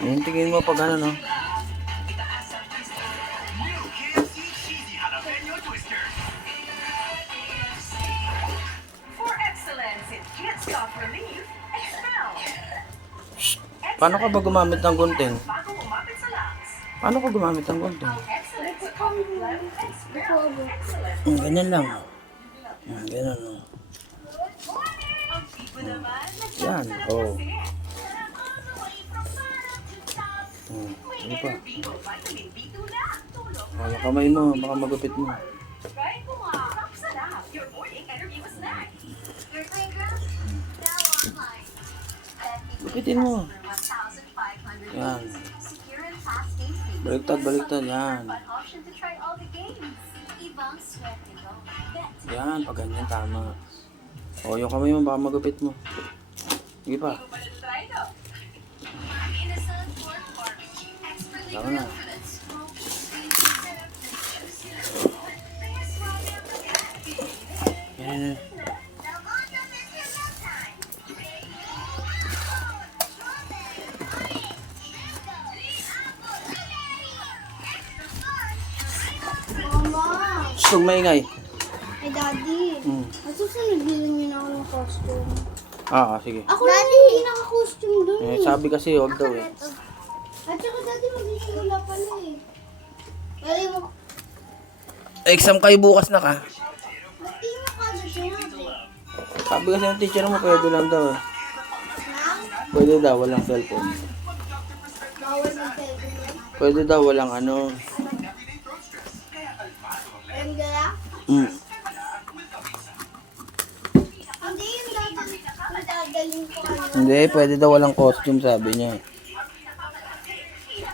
Yung tingin mo pag ano, no? For excellence in Kid Stop Relief, Expel. Paano ka ba gumamit ng gunting? Bago umapit sa lungs. Paano ka gumamit ng gunting? Excellence in Coffee Phlegm, Expel. Excellence. Ganyan lang. Ganyan, no? Ang tipo naman, Yan, oh. Ano pa? Vivo Vitamin B2 na. Tulong. Kaya kamay mo, baka magupit mo. Try ko nga. Sarap. Your morning energy was snack. Your playground now online. Gupitin mo. 1,500 Yan. secure and fast game fees. Baliktad, yan. Fun option to try all the games. Ibang swerte go. Bet. Yan, pag ganyan, tama. O, yung kamay mo, baka magupit mo. Sige pa. Try to. Innocent Work Barbie. Expertly Tama na. confidence. Yan. Mama! Huwag maingay. Ay, Daddy. At susunod bilhin niyo na ako ng costume. Sige. Ako lang hindi naka-costume dun Eh, eh. sabi kasi, huwag daw eh. At saka, Daddy, mag-isimula pala eh. Pwede mo, Exam kayo bukas na ka. ba't di mo kagad sinabi? Sabi kasi ng teacher mo, pwede lang daw eh. Nang, Pwede daw, walang cellphone. bawal ng telephone. Pwede daw, walang ano. Alam gala? Hindi yung dadalhin ko ano. Hindi, pwede daw walang costume, sabi niya.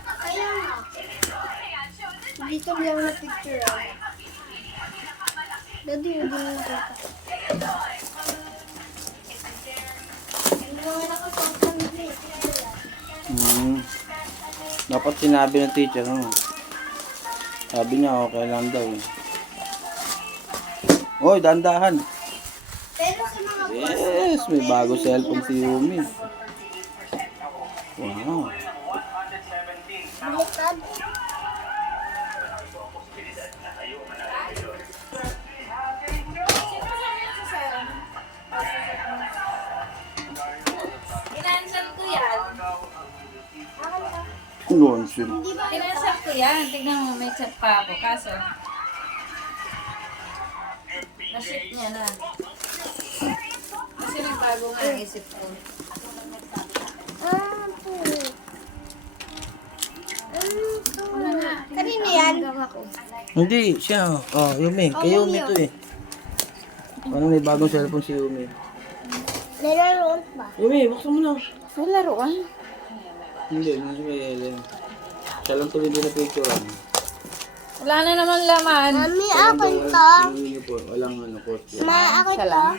Kaya nga. Dito lang na picture ah. Daddy, hindi mo nakita. Hindi mo nakasasang Dapat sinabi ng teacher, no? Sabi niya, okay lang daw eh. Hoy, dandahan. Pero sa mga Yes, may bago cellphone si Yumi. Wow. baliktad, Pinansan ko yan. Nonsense. Pinansan ko yan. Tignan mo, may chat pa ako. Kaso, na-ship niya na. Kasi nagbago nga ang isip ko. Ano na? kanina yan? Gawa ko. Hindi, siya. Oh, Yumi. Kay Yumi to eh. Parang may bagong cellphone si Yumi. Nalaroon pa. Yumi, buksan mo na. May laruan? Hindi, hindi may Ellen. Siya lang tuloy din na picture. Wala na naman laman. Mami, akin to. Walang ano, costume. Ma, akin Siya to. lang.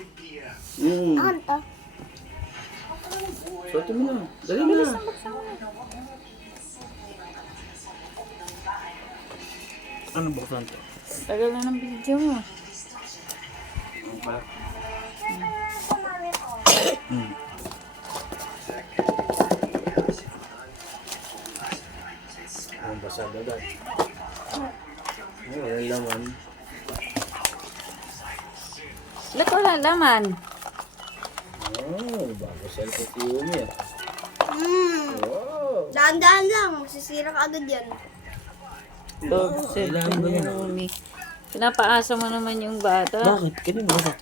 Akin to. Suotin mo na. Dali mo na. Ano buksan to? Tagal na ng video mo. Ano pala? Ang basa agad. Wala laman. Ba't wala laman? Oh, bago cellphone si Yumi ah. Wow. Dahan-dahan lang. Masisira ka agad yan. Dog, Kailangan ba yan? Yumi. Pinapaasa mo naman yung bata. Bakit? Kanina ba?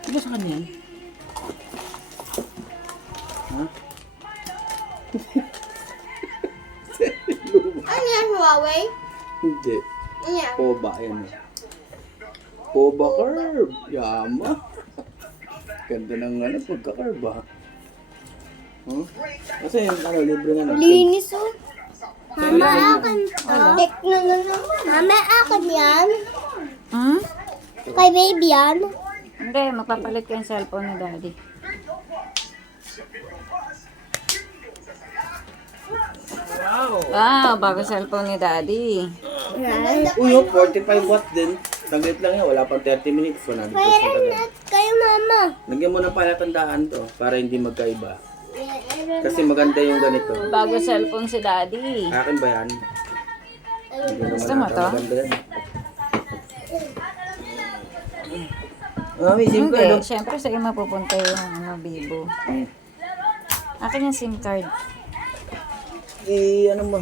Di ba sa kanya yan? Ha? Ano yan, Huawei? Hindi. Ano yan? Poba yan eh. Poba curve. Yama. Ganda ng ano, pagka-curve ah. Huh? Kasi yung ano, libre nga na. Linis oh. Mama, akin to. Tekno na naman. Mama, akin yan. Hmm? Kay baby yan. Hindi, magpapalit ko yung cellphone ni daddy. Wow, bago cellphone ni daddy. Uy, oh, 45 watts din. Saglit lang yan, wala pang 30 minutes. 100% agad. Kayo, mama. Lagyan mo ng palatandaan to para hindi magkaiba. Kasi maganda yung ganito. Bago cellphone si daddy. Akin ba yan? Hindi naman Gusto mo ata to? maganda yan. May SIM card. Hindi, syempre sa'yo mapupunta yung Vivo. Akin yung SIM card. Ano mo?